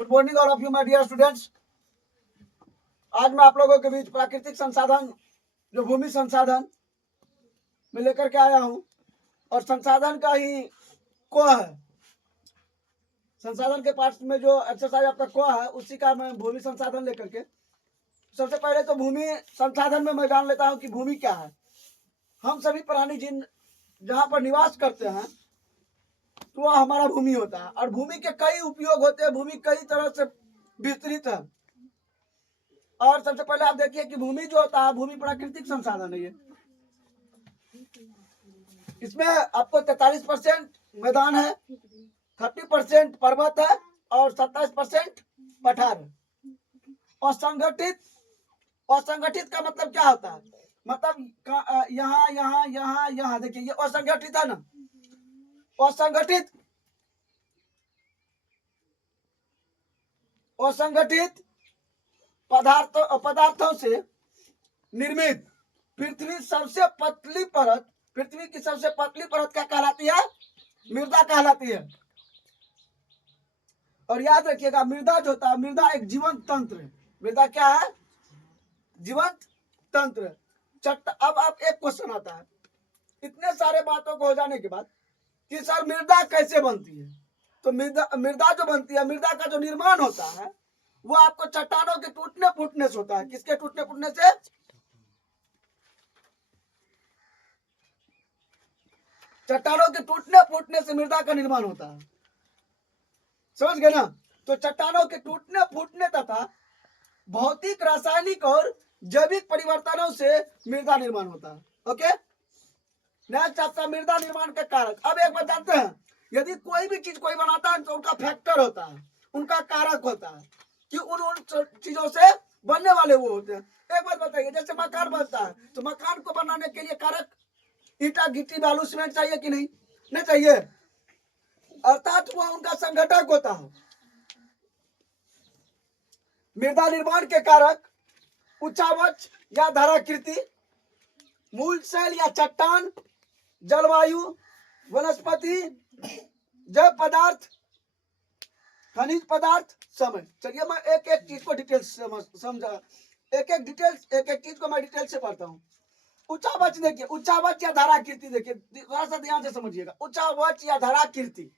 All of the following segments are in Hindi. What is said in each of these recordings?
Good morning all of you my dear students. आज मैं आप लोगों के बीच प्राकृतिक संसाधन जो भूमि संसाधन में लेकर के आया हूं और संसाधन का ही को है। संसाधन के पार्ट में जो एक्सरसाइज आपका को है उसी का मैं भूमि संसाधन लेकर के सबसे पहले तो भूमि संसाधन में मैं जान लेता हूं कि भूमि क्या है। हम सभी प्राणी जिन जहां पर निवास करते हैं तो वह हमारा भूमि होता है और भूमि के कई उपयोग होते हैं। भूमि कई तरह से विस्तृत है और सबसे पहले आप देखिए कि भूमि जो होता है भूमि प्राकृतिक संसाधन है। ये इसमें आपको 43% मैदान है, 30% पर्वत है और 27% पठार है। असंगठित का मतलब क्या होता है? मतलब यहाँ यहाँ यहाँ यहाँ देखिए ये असंगठित है ना। असंगठित पदार्थों से निर्मित पृथ्वी की सबसे पतली परत क्या कहलाती है? मृदा कहलाती है। और याद रखिएगा मृदा जो होता है मृदा एक जीवंत तंत्र है। मृदा क्या है? जीवंत तंत्र। अब आप एक क्वेश्चन आता है इतने सारे बातों को हो जाने के बाद कि सर मृदा कैसे बनती है? तो मृदा जो बनती है, मृदा का जो निर्माण होता है वो आपको चट्टानों के टूटने फूटने से होता है। किसके टूटने फूटने से? चट्टानों के टूटने फूटने से मृदा का निर्माण होता है। समझ गए ना? तो चट्टानों के टूटने फूटने तथा भौतिक, रासायनिक और जैविक परिवर्तनों से मृदा निर्माण होता है। ओके, नेक्स्ट आपका मृदा निर्माण का कारक। अब एक बताते हैं, यदि कोई भी चीज कोई बनाता है तो उनका फैक्टर होता है, उनका कारक होता है कि उन चीजों से बनने वाले वो होते हैं। एक बात बताइए, जैसे मकान बनता है तो मकान को बनाने के लिए कारक ईटा, गिट्टी, बालू, सीमेंट चाहिए कि नहीं? नहीं चाहिए। अर्थात वह उनका संघटक होता है। मृदा निर्माण के कारक उच्चावच या धाराकृति, मूल शैल या चट्टान, जलवायु, वनस्पति, जैव पदार्थ, खनिज पदार्थ, समय। चलिए मैं एक एक चीज को डिटेल से समझा, एक एक चीज को मैं डिटेल से पढ़ता हूँ। उच्चावच देखिए, उच्चावच या धाराकृति देखिए, थोड़ा सा ध्यान से समझिएगा। उच्चावच या धाराकृति,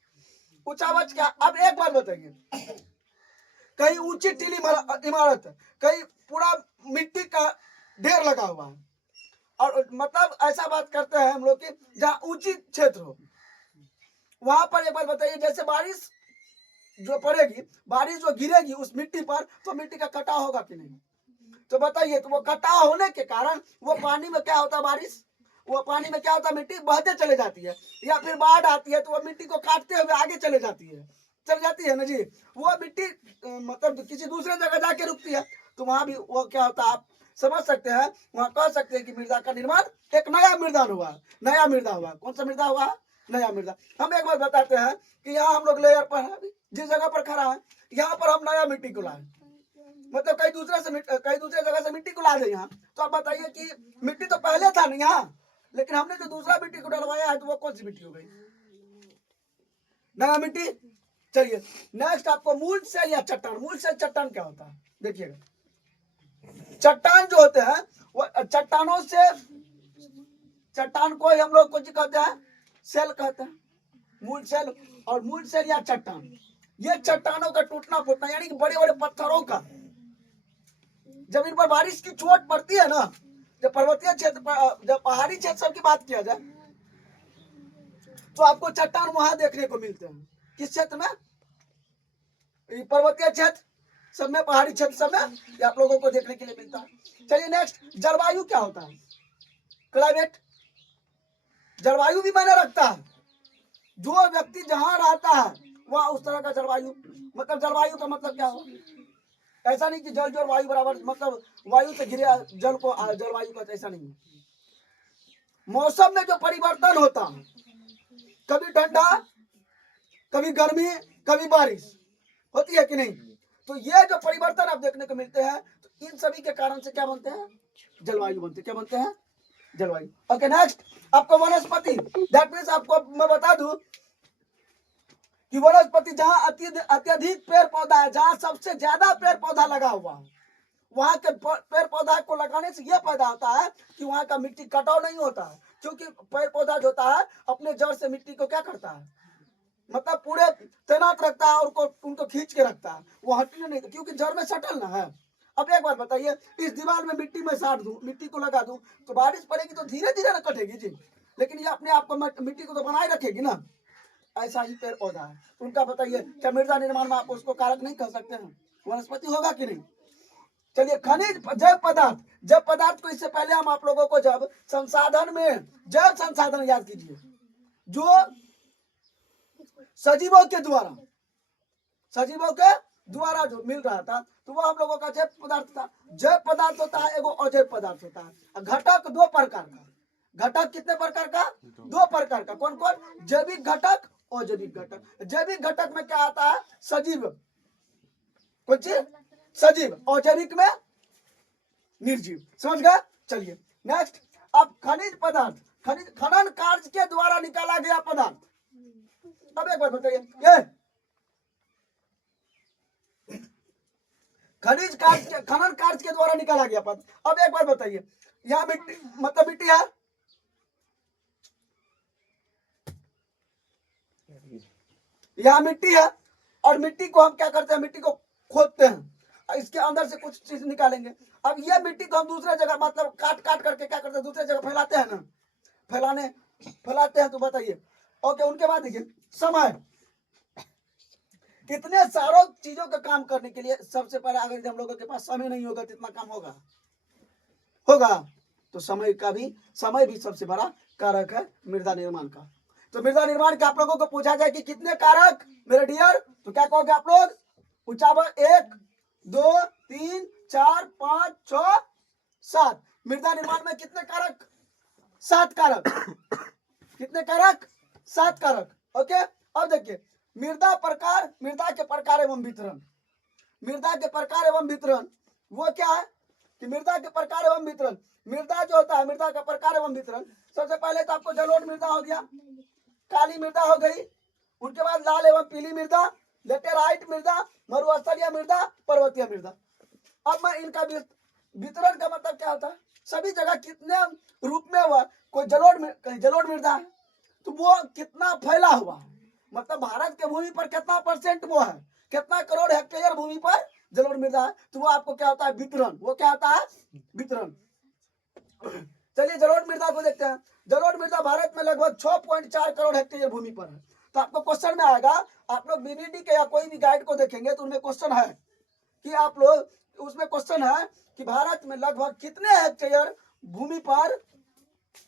उच्चावच क्या? अब एक बात बताइए, कहीं ऊंची टीली इमारत है, कहीं पूरा मिट्टी का ढेर लगा हुआ है और मतलब ऐसा बात करते हैं हम लोग कि जहाँ ऊंची क्षेत्र हो वहां पर एक बात बताइए, जैसे बारिश जो पड़ेगी, बारिश जो गिरेगी उस मिट्टी पर तो मिट्टी का कटाव होगा कि नहीं? तो बताइए, तो वो कटाव होने के कारण वो पानी में क्या होता है? बारिश, वो पानी में क्या होता है? मिट्टी बहते चले जाती है या फिर बाढ़ आती है तो वो मिट्टी को काटते हुए आगे चले जाती है ना जी। वो मिट्टी मतलब किसी दूसरे जगह जाके रुकती है तो वहां भी वो क्या होता है आप समझ सकते हैं। वहां कह सकते हैं कि मृदा का निर्माण एक नया मृदा हुआ। कौन सा मृदा हुआ? नया मृदा। हम एक बार बताते हैं कि यहाँ हम लोग लेयर पर है, जिस जगह पर खड़ा है यहाँ पर हम नया मिट्टी को लाए, मतलब कई दूसरे जगह से मिट्टी को ला दे यहाँ। तो आप बताइए कि मिट्टी तो पहले था ना यहाँ, लेकिन हमने जो दूसरा मिट्टी को डलवाया है तो वो कौन सी मिट्टी हो गई? नया मिट्टी। चलिए नेक्स्ट आपको मूल सेल या चट्टान। मूल सेल चट्टान क्या होता है? देखिएगा, चट्टान जो होते हैं वो चट्टानों से, चट्टान को हम लोग कुछ कहते हैं सेल कहते हैं, मूल सेल। और मूल सेल या चट्टान ये चट्टानों का टूटना फूटना, यानी कि बड़े बड़े पत्थरों का जब इन पर बारिश की चोट पड़ती है ना, जब पर्वतीय क्षेत्र, जब पहाड़ी क्षेत्र की बात किया जाए तो आपको चट्टान वहां देखने को मिलते हैं। किस क्षेत्र में? पर्वतीय क्षेत्र सब में, पहाड़ी क्षेत्र सब में आप लोगों को देखने के लिए मिलता है। चलिए नेक्स्ट, जलवायु क्या होता है? क्लाइमेट। जलवायु भी मायने रखता है। जो व्यक्ति जहां रहता है वह उस तरह का जलवायु, मतलब जलवायु का मतलब क्या हो? ऐसा नहीं कि जल जो वायु बराबर, मतलब वायु से घिरे जल को जलवायु का, ऐसा नहीं। मौसम में जो परिवर्तन होता है, कभी ठंडा, कभी गर्मी, कभी बारिश होती है कि नहीं? तो ये जो परिवर्तन आप देखने को मिलते हैं तो इन सभी के कारण से क्या बनते हैं? जलवायु बनते। क्या बनते हैं? जलवायु। ओके नेक्स्ट आपको वनस्पति। दैट मीन्स आपको मैं बता दूं कि वनस्पति जहाँ अत्यधिक पेड़ पौधा है, जहाँ सबसे ज्यादा पेड़ पौधा लगा हुआ है, वहां के पेड़ पौधा को लगाने से यह फायदा होता है कि वहां का मिट्टी कटाव नहीं होता है, क्योंकि पेड़ पौधा जो होता है अपने जड़ से मिट्टी को क्या करता है, मतलब पूरे तैनात रखता है और उनको खींच के रखता है, वो हटने नहीं, क्योंकि जड़ में सटल ना है। अब एक बात बताइए, इस दीवार में मिट्टी में साट दूं, मिट्टी को लगा दूं, तो बारिश पड़ेगी तो धीरे धीरे ना कटेगी जी, लेकिन ये अपने आप को मिट्टी को तो बनाए रखेगी ना। ऐसा ही पेड़ पौधा है, उनका बताइए क्या मृदा निर्माण में आप उसको कारक नहीं कह सकते हैं, वनस्पति होगा कि नहीं। चलिए खनिज जैव पदार्थ, जैव पदार्थ को इससे पहले हम आप लोगों को जब संसाधन में जैव संसाधन याद कीजिए, जो सजीवों के द्वारा जो मिल रहा था, तो वो हम लोगों का जैव पदार्थ था। जैव पदार्थ होता है एगो अजैव पदार्थ होता है। घटक दो प्रकार का, घटक कितने प्रकार का, दो प्रकार का, कौन कौन, जैविक घटक, अजैविक घटक। जैविक घटक में क्या आता है, सजीव, कुछ सजीव, अजैविक में निर्जीव, समझ गए। चलिए नेक्स्ट, अब खनिज पदार्थ, खनन कार्य के द्वारा निकाला गया पदार्थ। अब एक बात बताइए, ये खनन कार्य के द्वारा निकाला गया पदार्थ। अब एक बात बताइए, यहाँ मिट्टी मतलब मिट्टी है, यहाँ मिट्टी है, और मिट्टी को हम क्या करते हैं, मिट्टी को खोदते हैं, इसके अंदर से कुछ चीज निकालेंगे। अब ये मिट्टी को हम दूसरे जगह मतलब काट काट करके क्या करते हैं, दूसरे जगह फैलाते हैं ना, फैलाते हैं। तो बताइए, ओके, उनके बाद देखिए समय, कितने सारों चीजों का काम करने के लिए सबसे पहले अगर हम लोगों के पास समय नहीं होगा तो इतना काम होगा तो समय भी सबसे बड़ा कारक है मृदा निर्माण का। तो मृदा निर्माण का आप लोगों को पूछा जाए कि कितने कारक मेरे डियर, तो क्या कहोगे आप लोग, उचावर 1 2 3 4 5 6 7। मृदा निर्माण में कितने कारक, 7 कारक। कितने कारक, 7 कारक। ओके, अब देखिए मृदा प्रकार, मृदा के प्रकार एवं वितरण। मृदा के प्रकार एवं वितरण वो क्या है कि मृदा के प्रकार एवं वितरण, मृदा जो होता है, मृदा का प्रकार एवं वितरण, सबसे पहले तो आपको जलोढ़ मृदा हो गया, काली मृदा हो गई, उनके बाद लाल एवं पीली मृदा, लेटेराइट मृदा, मरुस्थलीय मृदा, पर्वतीय मृदा। अब मैं इनका वितरण का मतलब क्या होता है, सभी जगह कितने रूप में हुआ, कोई जलोढ़ मृदा है तो वो कितना फैला हुआ है, मतलब भारत के भूमि पर कितना परसेंट वो है, कितना करोड़ हेक्टेयर भूमि पर जलोढ़ मृदा है, तो वो आपको क्या होता है, वितरण। वो क्या होता है, वितरण। चलिए जलोढ़ मृदा को देखते हैं। जलोढ़ मृदा भारत में लगभग 6.4 करोड़ हेक्टेयर भूमि पर है। तो आपको क्वेश्चन में आएगा, आप लोग बीबीडी के या कोई भी गाइड को देखेंगे तो उनमें क्वेश्चन है कि आप लोग, उसमें क्वेश्चन है कि भारत में लगभग कितने हेक्टेयर भूमि पर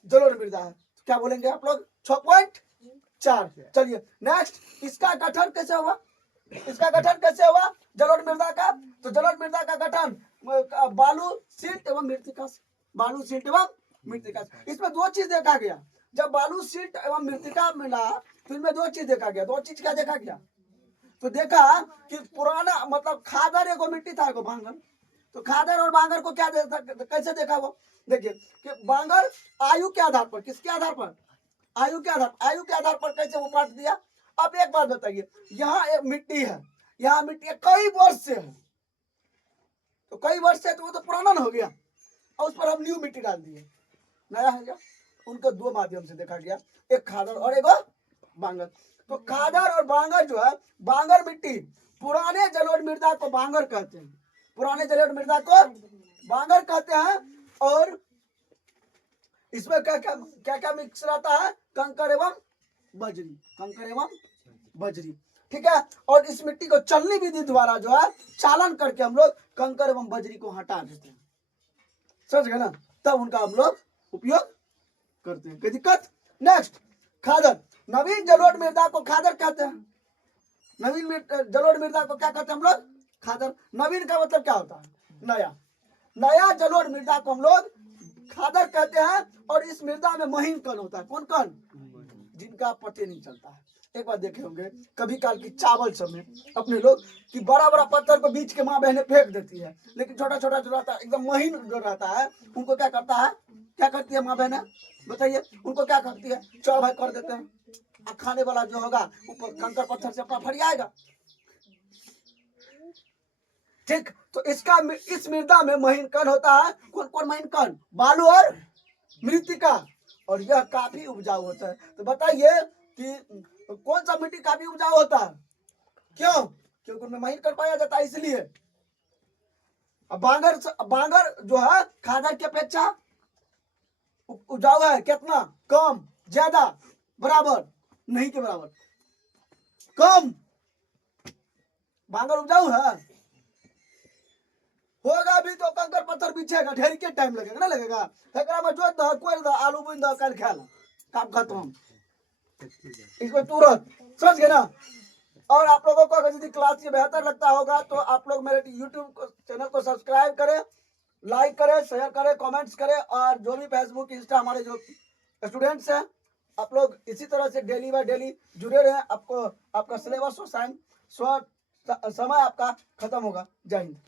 जलोढ़ मृदा है, तो क्या बोलेंगे आप लोग, 6.4। चलिए नेक्स्ट, इसका गठन कैसे हुआ, इसका गठन कैसे हुआ जलोढ़ मृदा का, तो जलोढ़ मृदा का गठन बालू सिल्ट एवं मृतिका से, बालू सिल्ट एवं मृतिका से। इसमें दो चीज देखा गया, जब बालू सिल्ट एवं मृतिका मिला तो इनमें दो चीज देखा गया। दो चीज क्या देखा गया, तो देखा कि पुराना मतलब खादर एगो मिट्टी था, एगो बांगर। तो खादर और बांगर को क्या कैसे देखा, वो देखिए कि बांगर आयु के आधार पर, किसके आधार पर, आयु के आधार पर कैसे वो बांट दिया। अब एक बात बताइए, यहाँ एक मिट्टी है, यहाँ मिट्टी है कई वर्ष से है, तो कई वर्ष से तो वो तो पुराना हो गया, और उस पर हम न्यू मिट्टी डाल दिए, नया हो गया। उनको दो माध्यम से देखा गया, एक खादर और एक बांगर। तो खादर और बांगर जो है, बांगर मिट्टी, पुराने जलोढ़ मृदा को बांगर कहते हैं, पुराने जलोढ़ मृदा को बांगर कहते हैं। और इसमें क्या क्या क्या क्या मिक्स रहता है, कंकर एवं बजरी, कंकर एवं बजरी, ठीक है। और इस मिट्टी को चलनी विधि द्वारा जो है चालन करके हम लोग कंकर एवं बजरी को हटा देते हैं, समझ गए ना, तब उनका हम लोग उपयोग करते हैं, कोई दिक्कत। नेक्स्ट, खादर, नवीन जलोढ़ मृदा को खादर कहते हैं। नवीन जलोढ़ मृदा को क्या कहते हैं हम लोग, खादर। नवीन का मतलब क्या होता है, नया, नया जलोढ़ मृदा को हम लोग खादर कहते हैं। और इस मृदा में महीन कण होता है, कौन कण, जिनका पते नहीं चलता है। एक बार देखे होंगे कभी काल की चावल सब में अपने लोग कि बड़ा बड़ा पत्थर को बीच के माँ बहने फेंक देती है, लेकिन छोटा छोटा जो रहता है एकदम महीन जो रहता है, उनको क्या करता है, क्या करती है माँ बहने, बताइए, उनको क्या करती है, चौड़ भाई कर देते हैं, और खाने वाला जो होगा ऊपर कंकर पत्थर से अपना फट जाएगा। ठीक, तो इसका इस मृदा में महीन कण होता है। कौन कौन महीन कण? बालू और मृतिका। और यह काफी उपजाऊ होता है। तो बताइए कि कौन सा मिट्टी काफी उपजाऊ होता है? क्यों? क्योंकि उनमें महीन कण पाया जाता है, इसलिए। अब बांगर जो है खादर की अपेक्षा उपजाऊ है। कितना? कम, ज्यादा, बराबर? नहीं के बराबर, कम। बांगर उपजाऊ है, होगा भी तो कंकर पत्थर बिछेगा, ढेर के टाइम लगेगा ना लगेगा। एकरा में जोत दो, कोड़ दो, आलू बुन दो, कल खा लो, काम खत्म। इसको तुरंत समझ गए ना। और आप लोगों को अगर यदि क्लास ये बेहतर लगता होगा तो आप लोग मेरे यूट्यूब चैनल को सब्सक्राइब करें, लाइक करें, शेयर करें, कमेंट्स करें। और जो भी फेसबुक, इंस्टा हमारे जो स्टूडेंट्स हैं, आप लोग इसी तरह से डेली बाय डेली जुड़े रहें। आपको आपका सिलेबस और समय आपका खत्म होगा। जय हिंद।